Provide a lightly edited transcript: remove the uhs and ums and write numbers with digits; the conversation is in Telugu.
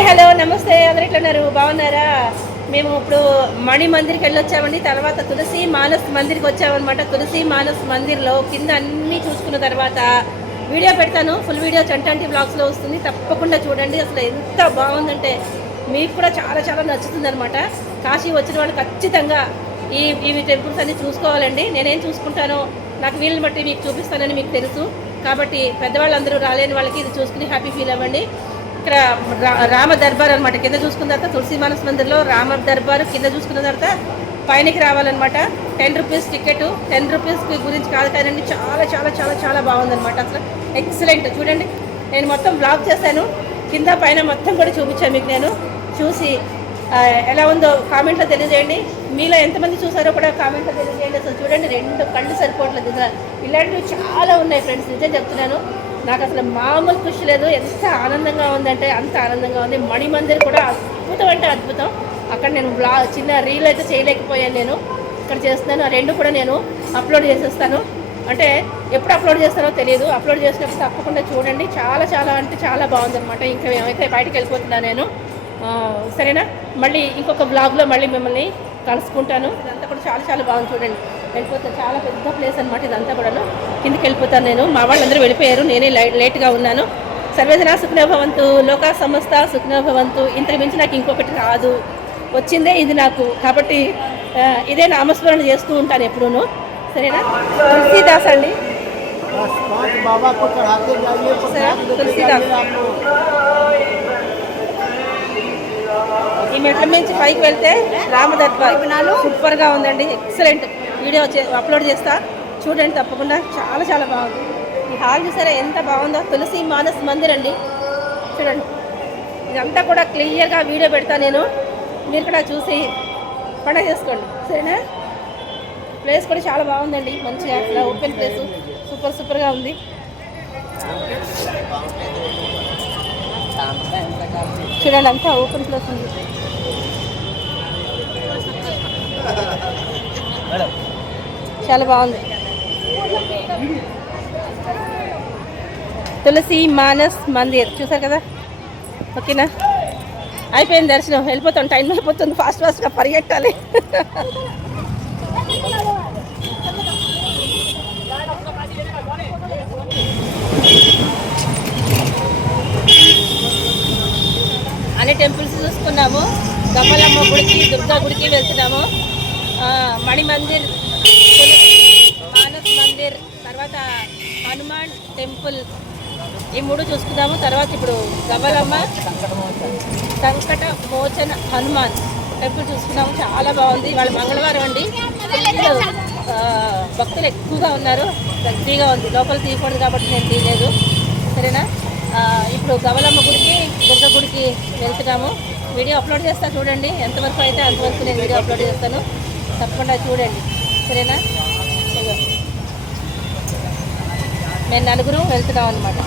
హాయ్ హలో నమస్తే, అందరు ఎట్లున్నారు? బాగున్నారా? మేము ఇప్పుడు మణి మందిర్కి వెళ్ళొచ్చామండి. తర్వాత తులసి మానస్ మందిర్కి వచ్చామన్నమాట. తులసి మానస్ మందిర్లో కింద అన్నీ చూసుకున్న తర్వాత వీడియో పెడతాను. ఫుల్ వీడియో చంటంటి బ్లాగ్స్లో వస్తుంది, తప్పకుండా చూడండి. అసలు ఎంత బాగుందంటే మీకు కూడా చాలా చాలా నచ్చుతుంది అనమాట. కాశీ వచ్చిన వాళ్ళు ఖచ్చితంగా ఈ టెంపుల్స్ అన్నీ చూసుకోవాలండి. నేనేం చూసుకుంటానో నాకు వీళ్ళని బట్టి మీకు చూపిస్తానని మీకు తెలుసు. కాబట్టి పెద్దవాళ్ళందరూ రాలేని వాళ్ళకి ఇది చూసుకుని హ్యాపీ ఫీల్ అవ్వండి. ఇక్కడ రామ దర్బార్ అనమాట. కింద చూసుకున్న తర్వాత తులసి మానస్ మందిర్లో రామ దర్బారు, కింద చూసుకున్న తర్వాత పైనకి రావాలన్నమాట. 10 రూపీస్ టికెట్. 10 రూపీస్ గురించి కాదు కదండి, చాలా చాలా చాలా చాలా బాగుందన్నమాట. అసలు ఎక్సలెంట్. చూడండి, నేను మొత్తం బ్లాగ్ చేశాను, కింద పైన మొత్తం కూడా చూపించాను మీకు. నేను చూసి ఎలా ఉందో కామెంట్లో తెలియజేయండి. మీలో ఎంతమంది చూసారో కూడా కామెంట్లో తెలియజేయండి. అసలు చూడండి, 2 కళ్ళు సరిపోవట్లేదు. ఇలాంటివి చాలా ఉన్నాయి ఫ్రెండ్స్, నిజం చెప్తున్నాను. నాకు అసలు మామూలు ఖుషి లేదు. ఎంత ఆనందంగా ఉందంటే అంత ఆనందంగా ఉంది. మణి మందిర్ కూడా అద్భుతం అంటే అద్భుతం. అక్కడ నేను చిన్న రీల్ అయితే చేయలేకపోయాను, నేను ఇక్కడ చేస్తున్నాను. ఆ 2 కూడా నేను అప్లోడ్ చేసేస్తాను. అంటే ఎప్పుడు అప్లోడ్ చేస్తానో తెలియదు. అప్లోడ్ చేసినప్పుడు తప్పకుండా చూడండి. చాలా చాలా అంటే చాలా బాగుందన్నమాట. ఇంకా మేమైతే బయటకు వెళ్ళిపోతున్నాను నేను. సరేనా? మళ్ళీ ఇంకొక బ్లాగ్లో మళ్ళీ మిమ్మల్ని కలుసుకుంటాను. ఇదంతా కూడా చాలా చాలా బాగుంది. చూడండి, వెళ్ళిపోతాను. చాలా పెద్ద ప్లేస్ అనమాట ఇదంతా కూడాను. కిందికి వెళ్ళిపోతాను నేను. మా వాళ్ళందరూ వెళ్ళిపోయారు, నేనే లేట్గా ఉన్నాను. సర్వేజన సుఖినో భవంతు, లోకా సమస్త సుఖినో భవంతు. ఇంతకు మించి నాకు ఇంకొకటి రాదు, వచ్చిందే ఇది నాకు. కాబట్టి ఇదే నామస్మరణ చేస్తూ ఉంటాను ఎప్పుడూను. సరేనా? తులసీదాస్ అండి, తులసీదాస్. ఈ మెట్ల నుంచి పైకి వెళ్తే రామ దర్బార్ సూపర్గా ఉందండి, ఎక్సలెంట్. వీడియో అప్లోడ్ చేస్తా, చూడండి తప్పకుండా. చాలా చాలా బాగుంది. ఈ హాల్ చూసారా ఎంత బాగుందో? తులసి మానస్ మందిర్ అండి. చూడండి, ఇదంతా కూడా క్లియర్గా వీడియో పెడతా నేను. మీరు కూడా చూసి పండగ చేసుకోండి, సరేనా? ప్లేస్ కూడా చాలా బాగుందండి, మంచిగా అట్లా ఓపెన్ ప్లేస్, సూపర్ సూపర్గా ఉంది. చూడండి, అంతా ఓపెన్ ప్లేస్ ఉంది. చాలా బాగుంది. తులసి మానస్ మందిర్ చూసారు కదా? ఓకేనా? అయిపోయింది దర్శనం, వెళ్ళిపోతాం. టైం అయిపోతుంది, ఫాస్ట్గా పరిగెట్టాలి. అన్ని టెంపుల్స్ చూసుకున్నాము. గమ్మలమ్మ గుడికి, దుర్గా గుడికి వెళ్తున్నాము. మణి మందిర్, తులసి మానస్ మందిర్, తర్వాత హనుమాన్ టెంపుల్, ఈ 3 చూసుకున్నాము. తర్వాత ఇప్పుడు గవ్వలమ్మ సంకట మోచన హనుమాన్ టెంపుల్ చూసుకున్నాము. చాలా బాగుంది. ఇవాళ మంగళవారం అండి, భక్తులు ఎక్కువగా ఉన్నారు, రద్దీగా ఉంది. లోపల తీయకూడదు కాబట్టి నేను తీయలేదు, సరేనా? ఇప్పుడు గవ్వలమ్మ గుడికి, దుర్గ గుడికి వెళ్తున్నాము. వీడియో అప్లోడ్ చేస్తా, చూడండి. ఎంతవరకు అయితే అంతవరకు నేను వీడియో అప్లోడ్ చేస్తాను, తప్పకుండా చూడండి, సరేనా? మేము 4 వెళ్తున్నాం అనమాట.